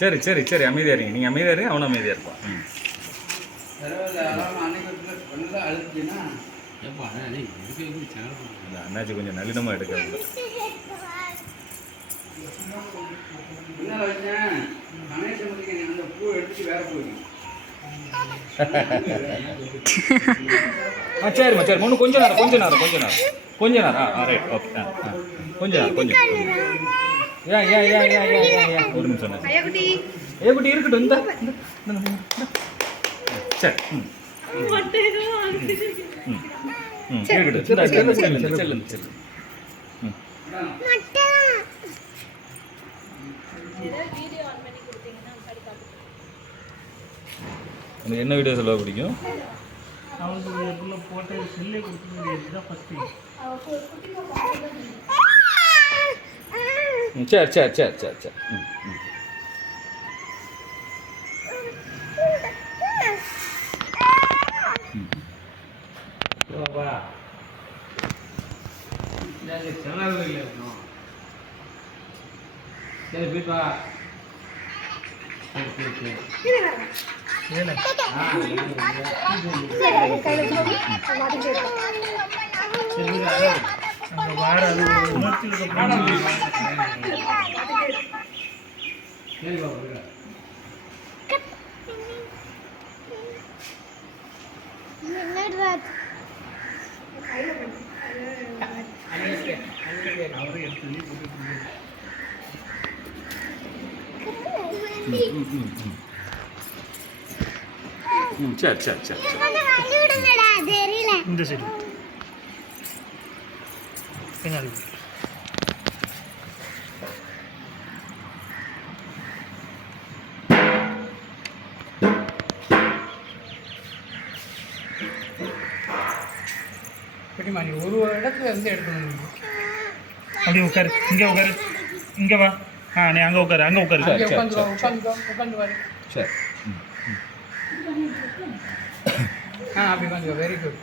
சரி சரி சரி அமைதியாக இருங்க. நீங்கள் அமைதியாக இருங்க, அவனும் அமைதியாக இருப்பான். அண்ணாச்சி கொஞ்சம் நளினமாக எடுக்க சரிம்மா சரி ஒன்று கொஞ்ச நேரம் ரைட் ஓகே கொஞ்ச நேரம் ஏன் ஒரு நிமிஷம் குட்டி இருக்கட்டும் இந்த சரி இருக்கட்டும் செல்லு உனக்கு என்ன வீடியோ சொல்ல பிடிக்கும்? அவங்களுக்கு போட்ட செல்லே கொடுத்து தான் ஃபஸ்ட்டு. சரி இந்த சைடு பின்னாடி பெரியமா நீ ஒரு இடத்துல இருந்து எடுக்கணும். அப்படி உட்காரு, இங்கே வா. நீ அங்கே உட்காரு உட்காந்து வாரு. சரி அப்படி உட்காந்து. Very good.